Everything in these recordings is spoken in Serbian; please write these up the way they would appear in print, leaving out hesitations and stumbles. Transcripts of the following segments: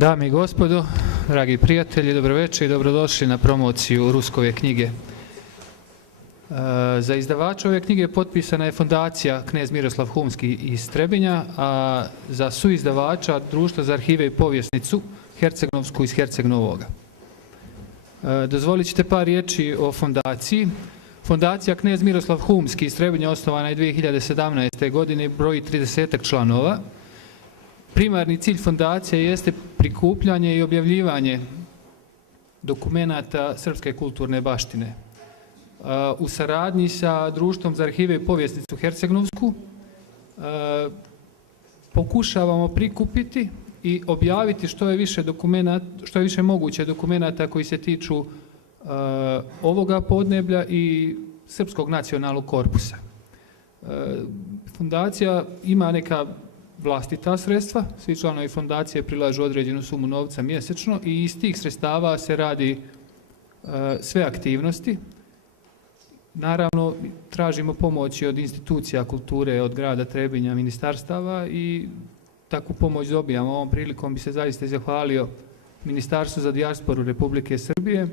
Dame i gospodo, dragi prijatelji, dobroveče i dobrodošli na promociju Ruskove knjige. Za izdavača ove knjige potpisana je fondacija Knez Miroslav Humski iz Trebinja, a za suizdavača Društvo za arhive i povjesnicu Herceg-Novsku iz Herceg-Novoga. Dozvolit ćete par riječi o fondaciji. Fondacija Knez Miroslav Humski iz Trebinja osnovana je 2017. godine i broji 30 članova. Primarni cilj fondacije jeste prikupljanje i objavljivanje dokumenata srpske kulturne baštine. U saradnji sa Društvom za arhive i povjesnicu Herceg-Novsku pokušavamo prikupiti i objaviti što je više moguće dokumenata koji se tiču ovoga podneblja i srpskog nacionalnog korpusa. Fondacija ima neka vlastita sredstva, svi članovi fondacije prilažu određenu sumu novca mjesečno i iz tih sredstava se radi sve aktivnosti. Naravno, tražimo pomoć od institucija kulture, od grada Trebinja, ministarstava i takvu pomoć dobijamo. Ovom prilikom bi se zaista zahvalio Ministarstvu za dijasporu Republike Srbije,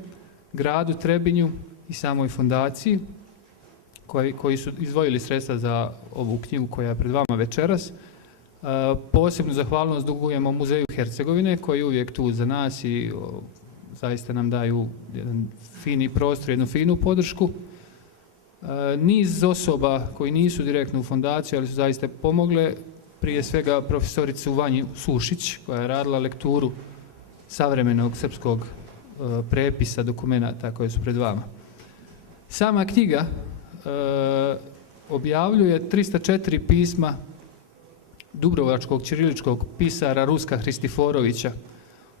gradu Trebinju i samoj fondaciji koji su izdvojili sredstva za ovu knjigu koja je pred vama večeras. Posebnu zahvalnost dugujemo Muzeju Hercegovine koji je uvijek tu za nas i zaista nam daju jedan fini prostor, jednu finu podršku. Niz osoba koji nisu direktno u fondaciji, ali su zaista pomogle, prije svega profesoricu Vanju Sušić koja je radila lekturu savremenog srpskog prepisa dokumenata koje su pred vama. Sama knjiga objavljuje 304 pisma dubrovačkog ćiriličkog pisara Ruska Hristoforovića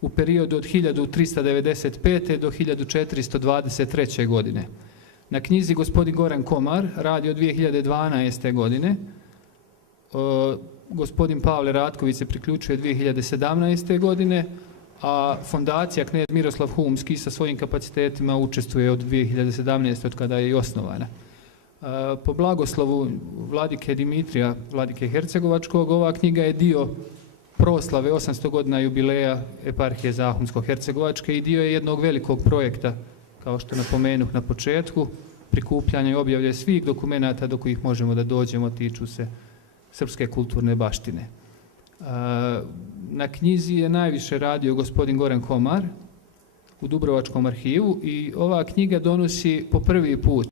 u periodu od 1395. do 1423. godine. Na knjizi gospodin Goran Komar radi od 2012. godine. Gospodin Pavle Ratković se priključuje 2017. godine, a fondacija Knez Miroslav Humski sa svojim kapacitetima učestvuje od 2017. od kada je i osnovana. Po blagoslovu vladike Dimitrija, vladike Hercegovačkog, ova knjiga je dio proslave 800 godina jubileja eparhije Zahumsko-Hercegovačke i dio je jednog velikog projekta, kao što napomenuh na početku, prikupljanja i objavlje svih dokumenata do kojih možemo da dođemo, tiču se srpske kulturne baštine. Na knjizi je najviše radio gospodin Goran Komar u Dubrovačkom arhivu i ova knjiga donosi po prvi put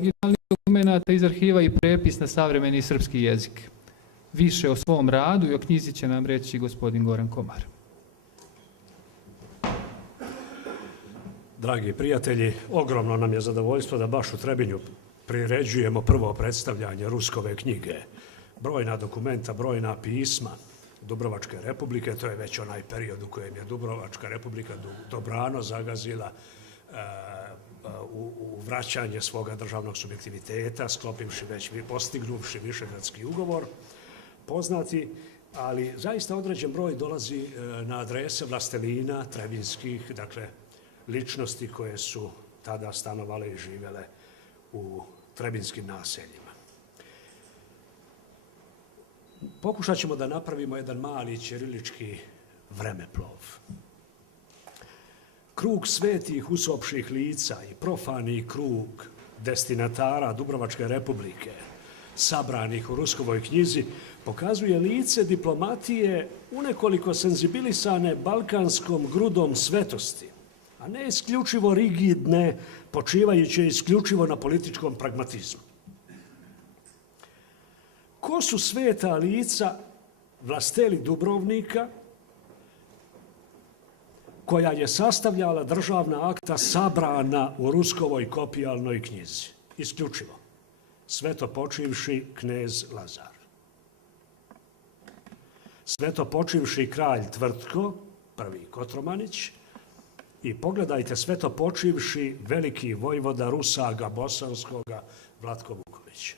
originalnih dokumenata iz arhiva i prepis na savremeni srpski jezik. Više o svom radu i o knjizi će nam reći gospodin Goran Komar. Dragi prijatelji, ogromno nam je zadovoljstvo da baš u Trebinju priređujemo prvo predstavljanje Ruskove knjige. Brojna dokumenta, brojna pisma Dubrovačke republike, to je već onaj period u kojem je Dubrovačka republika dobrano zagazila u vraćanje svoga državnog subjektiviteta, postignuvši Višegradski ugovor, poznati, ali zaista određen broj dolazi na adrese vlastelina trebinskih, dakle, ličnosti koje su tada stanovale i živjele u trebinskim naseljima. Pokušat ćemo da napravimo jedan mali ćirilički vremeplov. Krug svetih usopših lica i profani krug destinatara Dubrovačke republike, sabranih u Ruskovoj knjizi, pokazuje lice diplomatije unekoliko senzibilisane balkanskom grudom svetosti, a ne isključivo rigidne, počivajuće isključivo na političkom pragmatizmu. Ko su sveta lica vlasteli Dubrovnika, koja je sastavljala državna akta sabrana u Ruskovoj kopijalnoj knjizi? Isključivo. Svetopočivši knez Lazar. Svetopočivši kralj Tvrtko, prvi Kotromanić, i pogledajte svetopočivši veliki vojvoda Rusaga Bosanskoga Vlatko Vuković,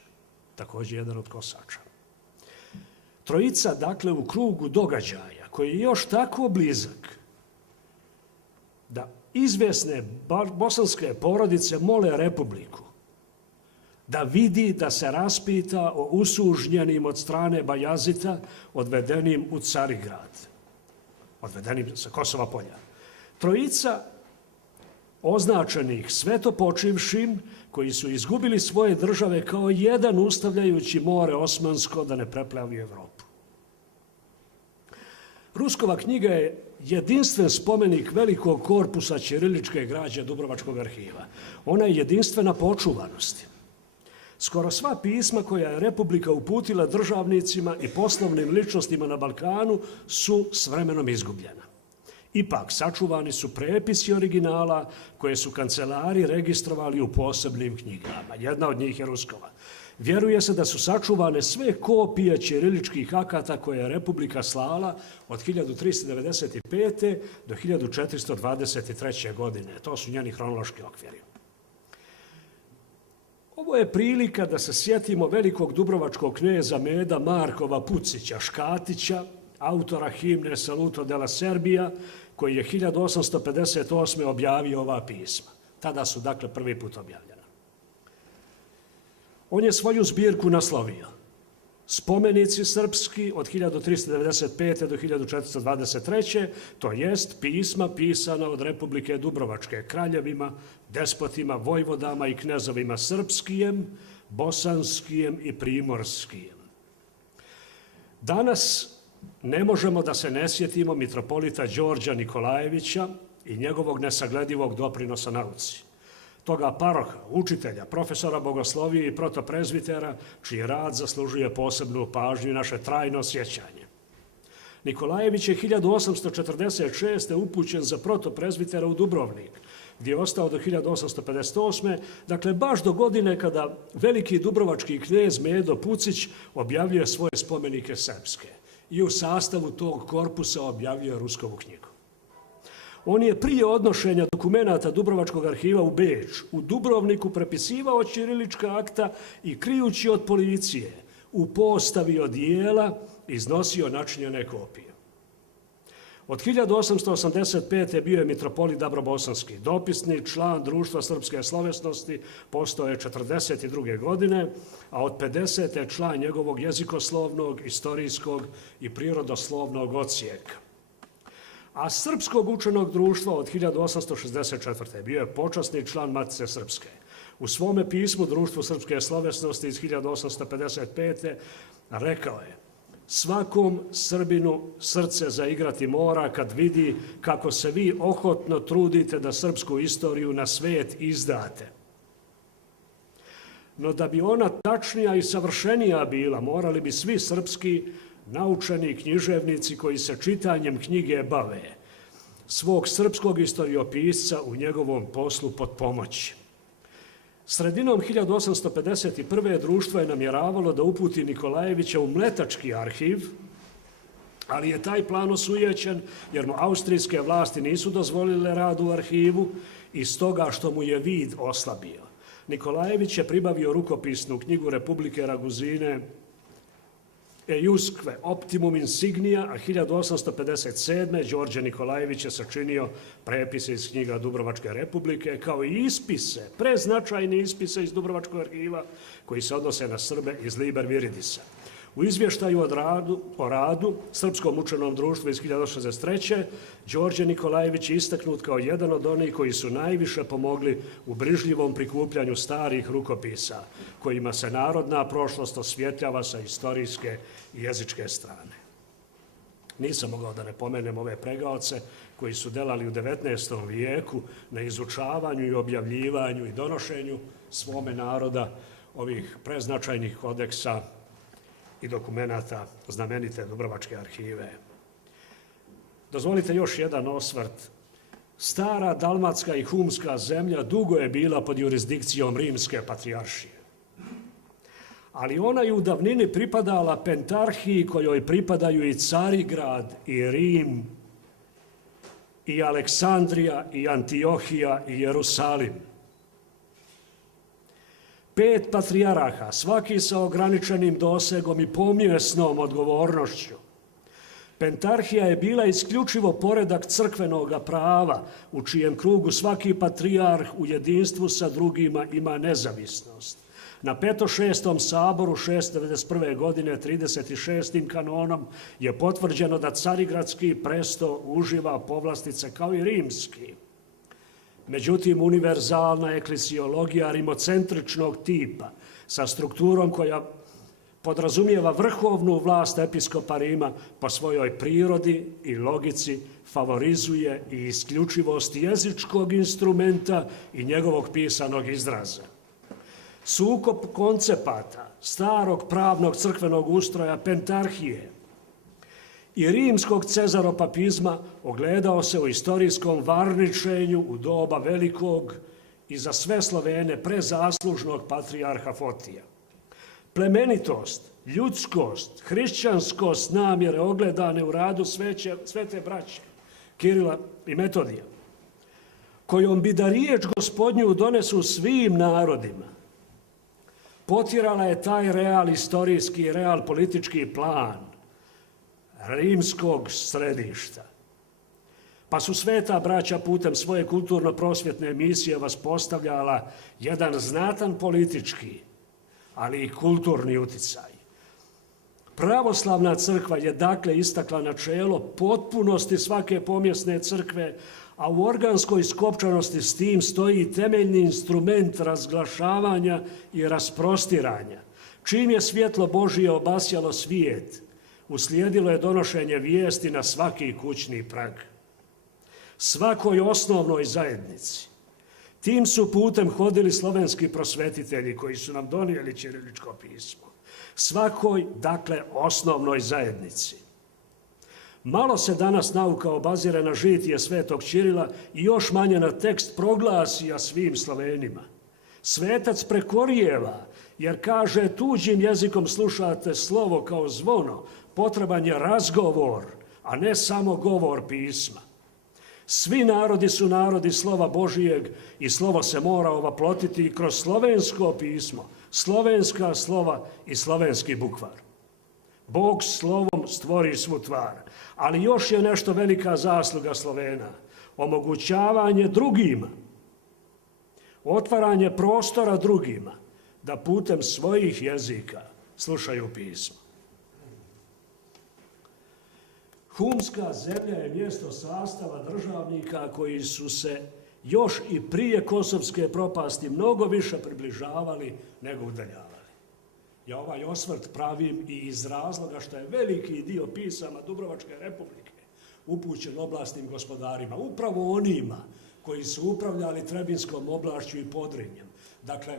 također jedan od kosača. Trojica, dakle, u krugu događaja koji je još tako blizak da izvjesne bosanske porodice mole Republiku da vidi, da se raspita o usužnjenim od strane Bajazita odvedenim u Carigrad. odvedenim sa Kosova polja. Trojica označenih svetopočivšim koji su izgubili svoje države kao jedan ustavljajući more osmansko da ne preplavi Evropu. Ruskova knjiga je jedinstven spomenik velikog korpusa ćiriličke građe Dubrovačkog arhiva. Ona je jedinstvena po očuvanosti. Skoro sva pisma koja je Republika uputila državnicima i poslovnim ličnostima na Balkanu su s vremenom izgubljena. Ipak, sačuvani su prepisi originala koje su kancelari registrovali u posebnim knjigama. Jedna od njih je Ruskova. Vjeruje se da su sačuvane sve kopije ćiriličkih akata koje je Republika slala od 1395. do 1423. godine. To su njeni hronološki okviri. Ovo je prilika da se sjetimo velikog dubrovačkog kneza Meda Markova Pucića Škatića, autora himne Saluto della Serbia, koji je 1858. objavio ova pisma. Tada su, dakle, prvi put objavljena. On je svoju zbirku naslovio Spomenici srpski od 1395. do 1423. To jest pisma pisana od Republike Dubrovačke kraljevima, despotima, vojvodama i knezovima srpskijem, bosanskijem i primorskijem. Danas ne možemo da se ne sjetimo mitropolita Đorđa Nikolajevića i njegovog nesagledivog doprinosa nauci. Toga paroha, učitelja, profesora bogoslovije i protoprezbitera, čiji rad zaslužuje posebnu pažnju i naše trajno sjećanje. Nikolajević je 1846. upućen za protoprezbitera u Dubrovnik, gdje je ostao do 1858. Dakle, baš do godine kada veliki dubrovački knez Medo Pucić objavljuje svoje spomenike srpske i u sastavu tog korpusa objavljuje Ruskovu knjigu. On je prije odnošenja dokumenata Dubrovačkog arhiva u Beč u Dubrovniku prepisivao ćirilička akta i krijući od policije u postavi odijela iznosio načinjene kopije. Od 1885. bio je mitropolit Dabrobosanski, dopisni član Društva srpske slovesnosti, postao je 42. godine, a od 50. član njegovog jezikoslovnog, istorijskog i prirodoslovnog odsjeka. A Srpskog učenog društva od 1864. bio je počasni član Matice Srpske. U svome pismu Društvu srpske slovesnosti iz 1855. rekao je: svakom Srbinu srce zaigrati mora kad vidi kako se vi ohotno trudite da srpsku istoriju na svet izdate. No da bi ona tačnija i savršenija bila, morali bi svi srpski naučeni književnici koji se čitanjem knjige bave svog srpskog istoriopisca u njegovom poslu potpomoći. Sredinom 1851. društvo je namjeravalo da uputi Nikolajevića u Mletački arhiv, ali je taj plan osujećen jer mu austrijske vlasti nisu dozvolile rad u arhivu i stoga što mu je vid oslabio. Nikolajević je pribavio rukopisnu knjigu Republike Raguzine Eiusque optimum insignia, a 1857. Đorđe Nikolajević je sačinio prepise iz knjiga Dubrovačke republike, kao i ispise, preznačajne ispise iz Dubrovačkog arhiva, koji se odnose na Srbe iz Liber Viridisa. U izvještaju o radu Srpskom učenom društvu iz 1963. Đorđe Nikolajević je istaknut kao jedan od onih koji su najviše pomogli u brižljivom prikupljanju starih rukopisa, kojima se narodna prošlost osvjetljava sa istorijske i jezičke strane. Nisam mogao da ne pomenem ove pregaoce koji su delali u 19. vijeku na izučavanju i objavljivanju i donošenju svome naroda ovih preznačajnih kodeksa i dokumenata znamenite Dubrovačke arhive. Dozvolite još jedan osvrt. Stara dalmatska i humska zemlja dugo je bila pod jurisdikcijom Rimske patrijaršije. Ali ona je u davnini pripadala pentarhiji kojoj pripadaju i Carigrad, i Rim, i Aleksandrija, i Antiohija, i Jerusalim. 5 patrijaraha, svaki sa ograničenim dosegom i pomjesnom odgovornošću. Pentarhija je bila isključivo poredak crkvenog prava, u čijem krugu svaki patrijarh u jedinstvu sa drugima ima nezavisnost. Na 5. saboru 691. godine 36. kanonom je potvrđeno da carigradski presto uživa povlastice kao i rimski. Međutim, univerzalna eklesiologija rimocentričnog tipa sa strukturom koja podrazumijeva vrhovnu vlast episkopa Rima po svojoj prirodi i logici favorizuje i isključivost jezičkog instrumenta i njegovog pisanog izraza. Sukob koncepata starog pravnog crkvenog ustroja pentarhije i rimskog cezaropapizma ogledao se u istorijskom varničenju u doba velikog i za sve Slovene prezaslužnog patrijarha Fotija. Plemenitost, ljudskost, hrišćanskost namjere ogledane u radu svete braće Kirila i Metodija, kojom bi da riječ Gospodnju donesu svim narodima, potjerala je taj real istorijski, real politički plan rimskog središta. Pa su sveta braća putem svoje kulturno-prosvjetne emisije vaspostavljala jedan znatan politički, ali i kulturni uticaj. Pravoslavna crkva je dakle istakla načelo potpunosti svake pomjesne crkve, a u organskoj skopčanosti s tim stoji temeljni instrument razglašavanja i rasprostiranja. Čim je svjetlo Božije obasjalo svijet, uslijedilo je donošenje vijesti na svaki kućni prag. Svakoj osnovnoj zajednici. Tim su putem hodili slovenski prosvetitelji koji su nam donijeli ćiriličko pismo. Svakoj, dakle, osnovnoj zajednici. Malo se danas nauka obazire na žitije svetog Ćirila i još manje na tekst proglasija svim Slovenima. Svetac prekorijeva, jer kaže tuđim jezikom slušate slovo kao zvono, potreban je razgovor, a ne samo govor pisma. Svi narodi su narodi slova Božijeg i slovo se mora ovaplotiti i kroz slovensko pismo, slovenska slova i slovenski bukvar. Bog slovom stvori svu tvar, ali još je nešto velika zasluga Slovena, omogućavanje drugima, otvaranje prostora drugima, da putem svojih jezika slušaju pismo. Humska zemlja je mjesto sastava državnika koji su se još i prije kosovske propasti mnogo više približavali nego udaljavali. Ja ovaj osvrt pravim i iz razloga što je veliki dio pisama Dubrovačke republike upućen oblastnim gospodarima, upravo onima koji su upravljali Trebinskom oblašću i Podrinjem, dakle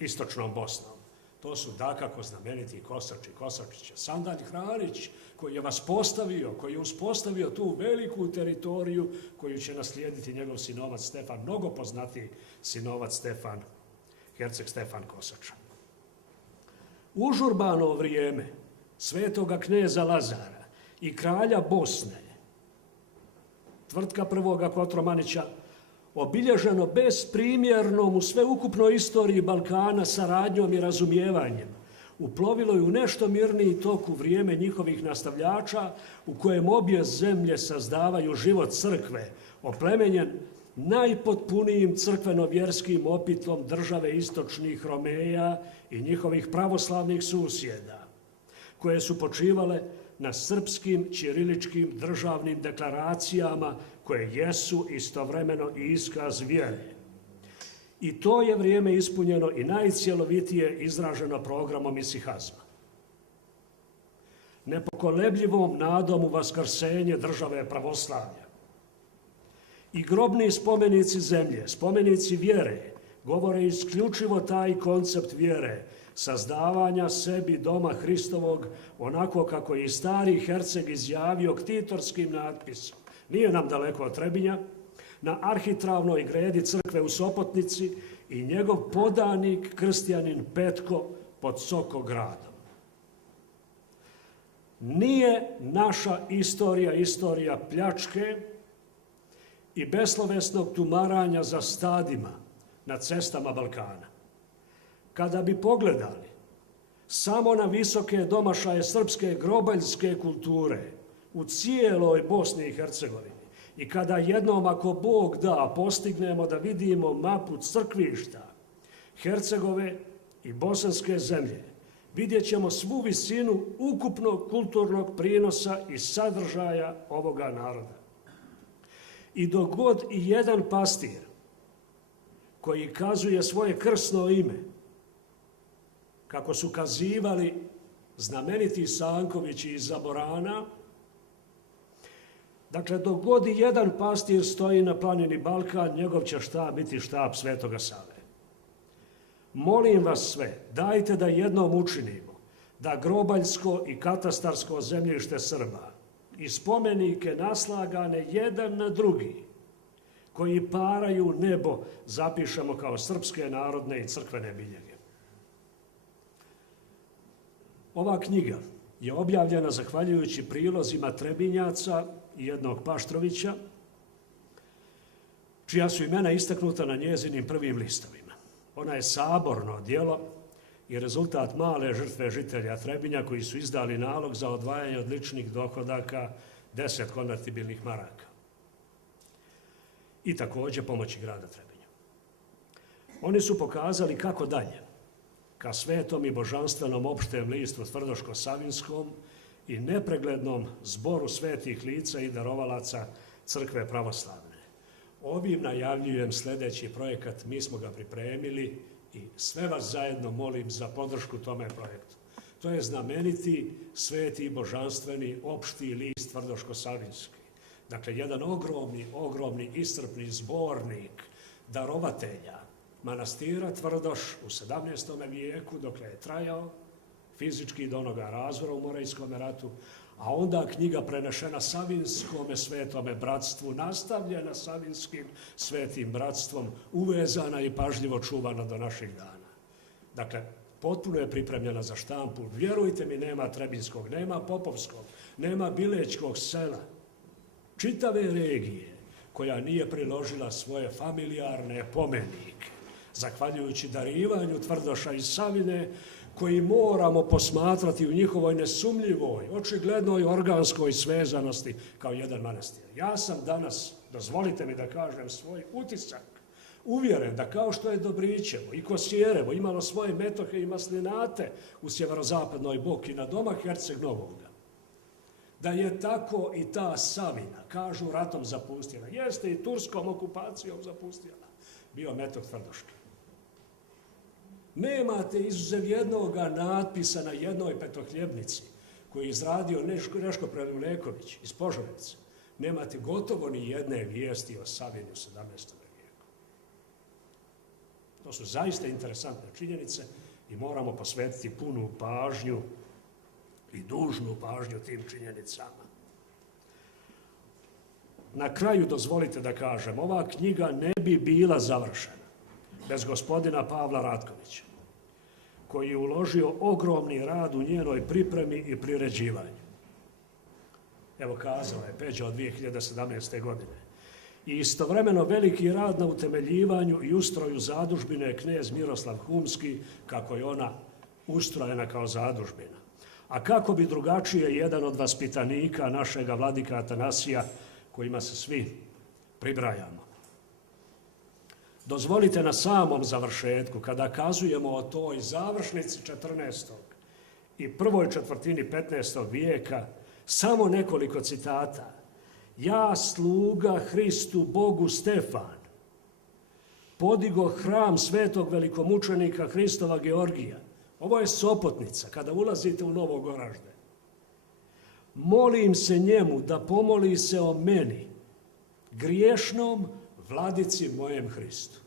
istočnom Bosnom. To su dakako znameniti Kosač i Kosačić. Sandalj Hranić koji je vas postavio, koji je uspostavio tu veliku teritoriju koju će naslijediti njegov sinovac Stefan, mnogo poznatiji sinovac Stefan, herceg Stefan Kosača. Užurbano vrijeme svetoga kneza Lazara i kralja Bosne, tvrtka prvoga Kotromanića, obilježeno besprimjernom u sveukupnoj istoriji Balkana saradnjom i razumijevanjem, uplovilo je u nešto mirniji tok u vrijeme njihovih nastavljača u kojem obje zemlje sazdavaju život crkve, oplemenjen najpotpunijim crkveno-vjerskim opitom države istočnih Romeja i njihovih pravoslavnih susjeda, koje su počivale na srpskim ćiriličkim državnim deklaracijama koje jesu istovremeno i iskaz vjere. I to je vrijeme ispunjeno i najcjelovitije izraženo programom isihazma. Nepokolebljivom nadom u vaskrsenje države pravoslavlja. I grobni spomenici zemlje, spomenici vjere, govore isključivo taj koncept vjere, sazdavanja sebi doma Hristovog, onako kako je i stari herceg izjavio ktitorskim natpisom. Nije nam daleko od Trebinja, na arhitravnoj gredi crkve u Sopotnici i njegov podanik, krstijanin Petko, pod Sokogradom. Nije naša istorija istorija pljačke i beslovesnog tumaranja za stadima na cestama Balkana. Kada bi pogledali samo na visoke domašaje srpske grobaljske kulture u cijeloj Bosni i Hercegovini i kada jednom, ako Bog da, postignemo da vidimo mapu crkvišta Hercegove i bosanske zemlje vidjet ćemo svu visinu ukupnog kulturnog prinosa i sadržaja ovoga naroda. I dok god i jedan pastir koji kazuje svoje krsno ime, kako su kazivali znameniti Sankovići iz Zaborana, dakle, dok god i jedan pastir stoji na planini Balkan, njegov će štab biti štab Svetoga Save. Molim vas sve, dajte da jednom učinimo da grobaljsko i katastarsko zemljište Srba i spomenike naslagane jedan na drugi, koji paraju nebo, zapišemo kao srpske narodne i crkvene biljege. Ova knjiga je objavljena zahvaljujući prilozima Trebinjaca i jednog Paštrovića, čija su imena istaknuta na njezinim prvim listovima. Ona je saborno djelo i rezultat male žrtve žitelja Trebinja koji su izdali nalog za odvajanje od ličnih dohodaka 10 konvertibilnih maraka i također pomoći grada Trebinja. Oni su pokazali kako dalje, ka svetom i božanstvenom opštem listu Tvrdoško-Savinskom i nepreglednom zboru svetih lica i darovalaca crkve pravoslavne. Ovim najavljujem sljedeći projekat, mi smo ga pripremili i sve vas zajedno molim za podršku tome projektu. To je znameniti sveti i božanstveni opšti list Tvrdoško-Savinski. Dakle, jedan ogromni iscrpni zbornik darovatelja manastira Tvrdoš u 17. vijeku, dokle je trajao fizički do onoga razvora u Morejskom ratu, a onda knjiga prenešena Savinskome svetome bratstvu, nastavljena Savinskim svetim bratstvom, uvezana i pažljivo čuvana do naših dana. Dakle, potpuno je pripremljena za štampu. Vjerujte mi, nema Trebinskog, nema Popovskog, nema Bilećkog sela, čitave regije koja nije priložila svoje familijarne pomenike, zahvaljujući darivanju Tvrdoša i Savine, koji moramo posmatrati u njihovoj nesumljivoj, očiglednoj organskoj svezanosti kao jedan manastir. Ja sam danas, dozvolite mi da kažem svoj utisak, uvjeren da kao što je Dobrićevo i Kosjerevo imalo svoje metohe i maslinate u sjeverozapadnoj Boki na domak Herceg Novoga, da je tako i ta Savina, kažu ratom zapustjena, jeste i turskom okupacijom zapustjena, bio metok Tvrdoški. Nemate izuzev jednoga natpisa na jednoj petohljebnici koji je izradio Neško Prelileković iz Požarevca. Nemate gotovo ni jedne vijesti o Savini u 17. vijeku. To su zaista interesantne činjenice i moramo posvetiti punu pažnju i dužnu pažnju tim činjenicama. Na kraju dozvolite da kažem, ova knjiga ne bi bila završena bez gospodina Pavla Ratkovića, koji je uložio ogromni rad u njenoj pripremi i priređivanju. Evo, kazala je Peđa od 2017. godine. I istovremeno veliki rad na utemeljivanju i ustroju zadužbine knez Miroslav Humski, kako je ona ustrojena kao zadužbina. A kako bi drugačije jedan od vaspitanika našega vladika Atanasija, kojima se svi pribrajamo. Dozvolite na samom završetku, kada kazujemo o toj završnici 14. i prvoj četvrtini 15. vijeka, samo nekoliko citata. Ja, sluga Hristu Bogu Stefan, podigo hram svetog velikomučenika Hristova Georgija. Ovo je Sopotnica, kada ulazite u Novo Goražde. Molim se njemu da pomoli se o meni, griješnom vladici mojem Hristu.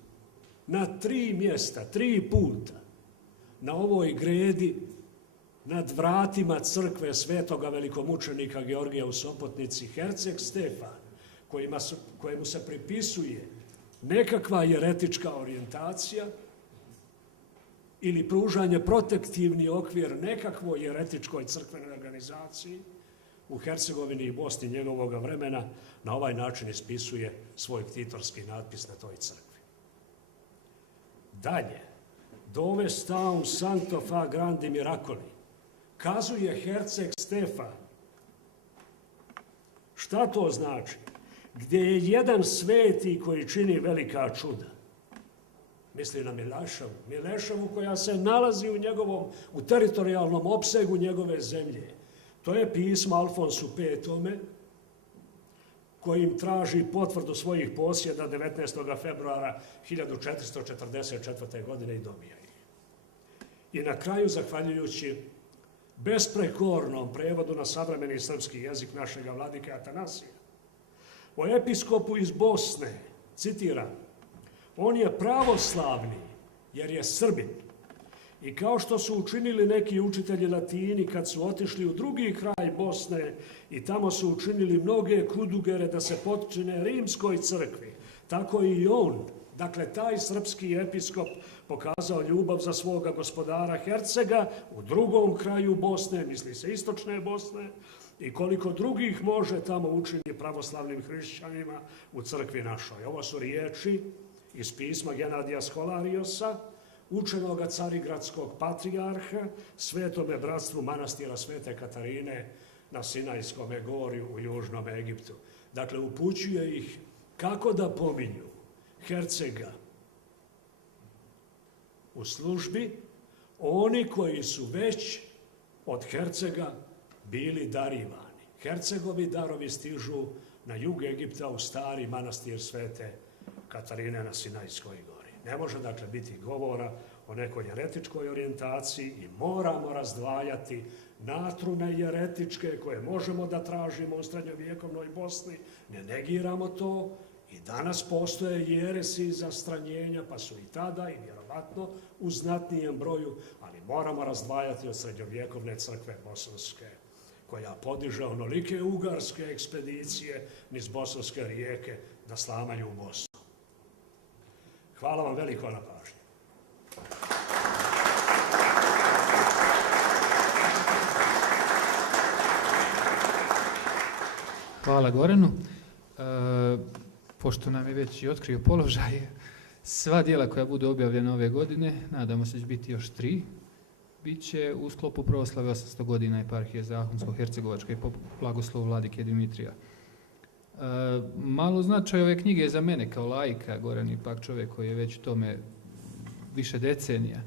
Na 3 mjesta, 3 puta, na ovoj gredi, nad vratima crkve svetoga velikomučenika Georgija u Sopotnici, herceg Stefan, kojemu se pripisuje nekakva jeretička orijentacija ili pružanje protektivni okvir nekakvoj jeretičkoj crkvenoj organizaciji u Hercegovini i Bosni njegovog vremena, na ovaj način ispisuje svoj ktitorski natpis na toj crkvi. Dalje, dove staum sancto fa grandi miracoli, kazuje herceg Stefan. Šta to znači? Gdje je jedan sveti koji čini velika čuda. misli na Mileševu koja se nalazi u teritorijalnom opsegu njegove zemlje. To je pismo Alfonsu V. kojim traži potvrdu svojih posjeda 19. februara 1444. godine i dobija ih. I na kraju, zahvaljujući besprekornom prevodu na savremeni srpski jezik našega vladike Atanasija, o episkopu iz Bosne, citiram, on je pravoslavni jer je Srbin. I kao što su učinili neki učitelji latini kad su otišli u drugi kraj Bosne i tamo su učinili mnoge kudugere da se potčine rimskoj crkvi, tako i on, dakle taj srpski episkop, pokazao ljubav za svoga gospodara Hercega u drugom kraju Bosne, misli se istočne Bosne, i koliko drugih može tamo učini pravoslavnim hrišćanima u crkvi našoj. Ovo su riječi iz pisma Genadija Scholariosa, učenoga carigradskog patrijarha, svetome bratstvu manastira Svete Katarine na Sinajskom gorju u Južnom Egiptu. Dakle, upućuje ih kako da pominju Hercega u službi, oni koji su već od Hercega bili darivani. Hercegovi darovi stižu na jug Egipta u stari manastir Svete Katarine na Sinajskoj gori. Ne može dakle biti govora o nekoj jeretičkoj orijentaciji i moramo razdvajati natrune jeretičke koje možemo da tražimo u srednjovjekovnoj Bosni. Ne negiramo to. I danas postoje jeresi zastranjenja, pa su i tada i vjerovatno u znatnijem broju, ali moramo razdvajati od srednjovjekovne crkve bosanske, koja podiže onolike ugarske ekspedicije niz bosanske rijeke da slamaju u Bosnu. Hvala vam veliko na pažnji. Hvala Goranu. Pošto nam je već i otkrio položaj, sva djela koja budu objavljena ove godine, nadamo se da će biti još 3, bit će u sklopu proslave 800 godina eparhije Zahumsko-Hercegovačke po blagoslovu vladike Dimitrija. Malo značaj ove knjige je za mene kao laika, Goran ipak čovjek koji je već u tome više decenija.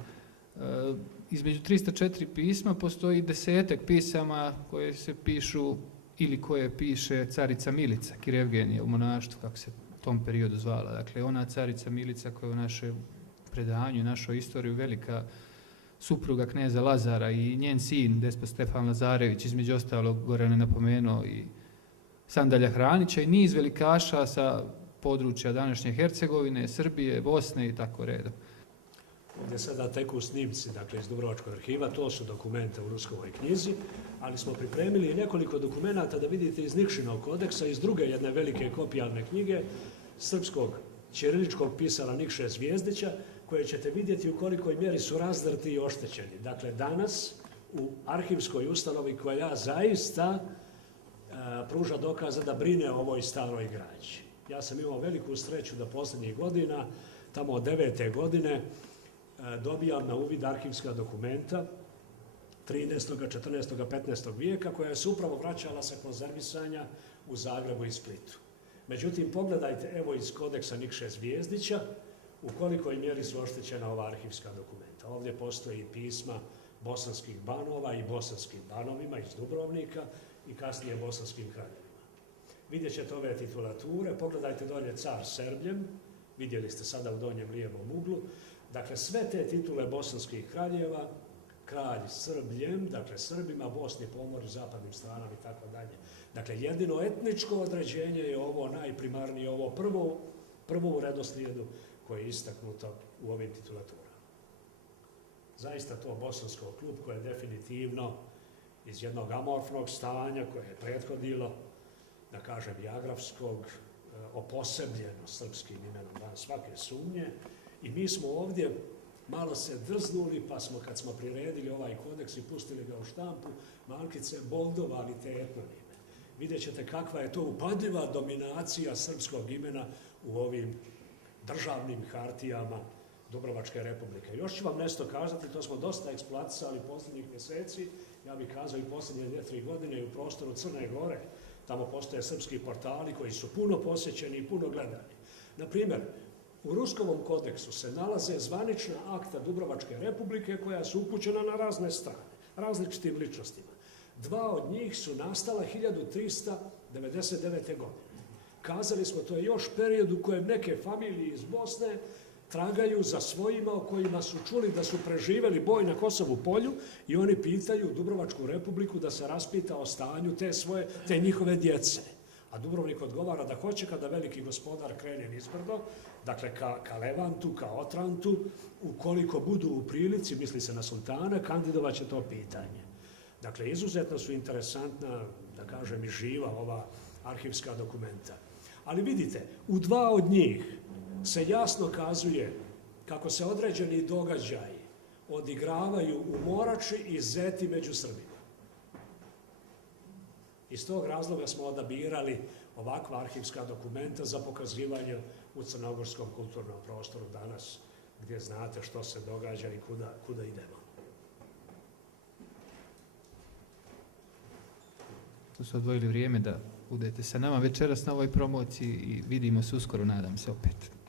Između 304 pisma postoji 10-ak pisama koje se pišu ili koje piše carica Milica, Kirevgenija u monaštvu, kako se u tom periodu zvala. Dakle, ona carica Milica koja je u našem predanju, našoj istoriji velika supruga kneza Lazara i njen sin, despot Stefan Lazarević, između ostalog Goran je napomenuo i Sandalja Hranića i niz velikaša sa područja današnje Hercegovine, Srbije, Bosne i tako redom. Ovdje sada teku snimci, dakle, iz Dubrovačkog arhiva, to su dokumente u Ruskovoj knjizi, ali smo pripremili i nekoliko dokumenata da vidite iz Nikšinog kodeksa, iz druge jedne velike kopijalne knjige, srpskog ćiriličkog pisara Nikše Zvijezdića, koje ćete vidjeti u kolikoj mjeri su razdrti i oštećeni. Dakle, danas u arhivskoj ustanovi koja zaista pruža dokaza da brine o ovoj staroj građi. Ja sam imao veliku sreću da posljednjih godina, tamo od 9. godine, dobijam na uvid arhivska dokumenta 13., 14., 15. vijeka koja se upravo vraćala sa konzervisanja u Zagrebu i Splitu. Međutim, pogledajte evo iz kodeksa Nikše Zvijezdića u kolikoj mjeri su oštećena ova arhivska dokumenta. Ovdje postoji pisma bosanskih banova i bosanskim banovima iz Dubrovnika i kasnije bosanskim kraljevima. Vidjet ćete ove titulature, pogledajte dolje car Serbljem, vidjeli ste sada u donjem lijevom uglu. Dakle, sve te titule bosanskih kraljeva, kralj Srbljem, dakle Srbima, Bosni, Pomorju, zapadnim stranama i tako dalje. Dakle, jedino etničko određenje je ovo najprimarnije, ovo prvo u redoslijedu koje je istaknuto u ovim titulaturama. Zaista to bosansko klub koje je definitivno iz jednog amorfnog stanja koje je prethodilo, da kažem, jagrafskog, oposebljeno srpskim imenom van svake sumnje. I mi smo ovdje malo se drznuli, pa smo, kad smo priredili ovaj kodeks i pustili ga u štampu, malkice boldovali te etnonime. Vidjet ćete kakva je to upadljiva dominacija srpskog imena u ovim državnim hartijama Dubrovačke republike. Još ću vam nešto kazati, to smo dosta eksploatisali posljednjih mjeseci, ja bih kazao i posljednje 2-3 godine i u prostoru Crne Gore. Tamo postoje srpski portali koji su puno posjećeni i puno gledani. Na primjer, U Ruskovom kodeksu se nalaze zvanična akta Dubrovačke republike koja su upućena na razne strane, različitim ličnostima. Dva od njih su nastala 1399. godine. Kazali smo, to je još period u kojem neke familije iz Bosne tragaju za svojima o kojima su čuli da su preživjeli boj na Kosovu polju i oni pitaju Dubrovačku republiku da se raspita o stanju te njihove djece. A Dubrovnik odgovara da hoće kada veliki gospodar krene nizbrdo, dakle ka Levantu, ka Otrantu, ukoliko budu u prilici, misli se na sultana, kandidovat će to pitanje. Dakle, izuzetno su interesantna, da kažem, i živa ova arhivska dokumenta. Ali vidite, u dva od njih se jasno kazuje kako se određeni događaji odigravaju u Morači i Zeti među Srbima. Iz tog razloga smo odabirali ovakva arhivska dokumenta za pokazivanje u crnogorskom kulturnom prostoru danas, gdje znate što se događa i kuda idemo. Tu su odvojili vrijeme da budete sa nama večeras na ovoj promociji i vidimo se uskoro, nadam se, opet.